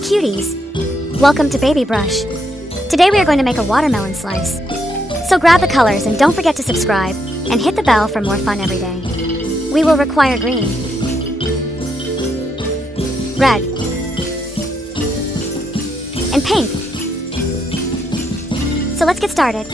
cuties! Welcome to BabyBrush. Today we are going to make a watermelon slice. So grab the colors and don't forget to subscribe, and hit the bell for more fun every day. We will require green, red, and pink. So let's get started.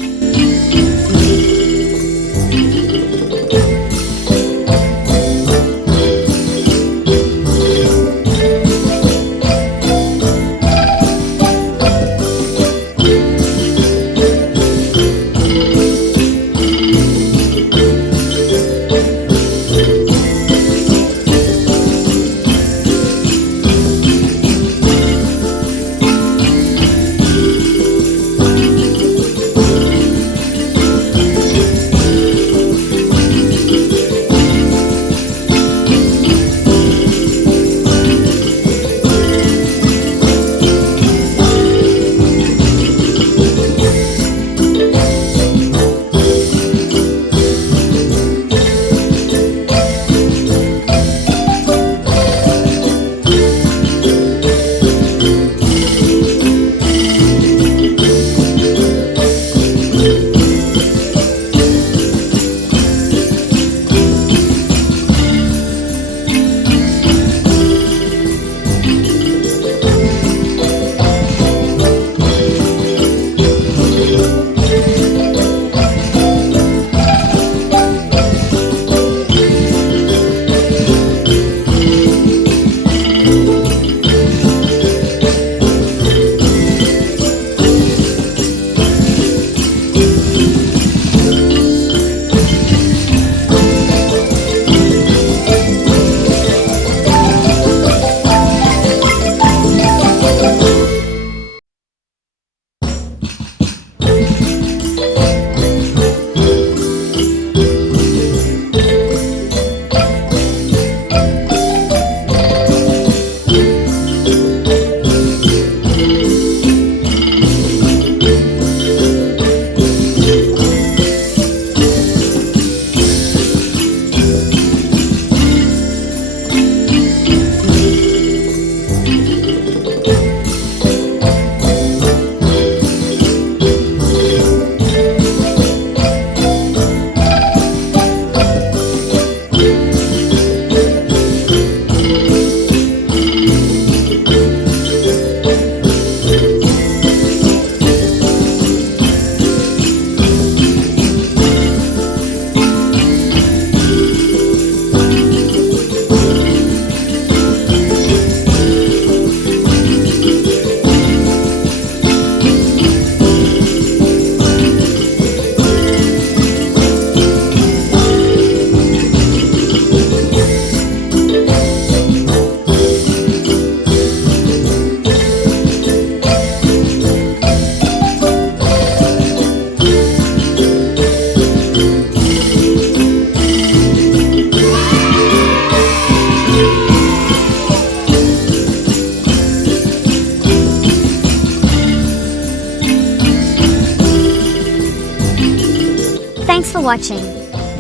Thanks for watching.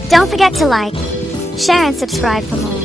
Don't forget to like, share and subscribe for more.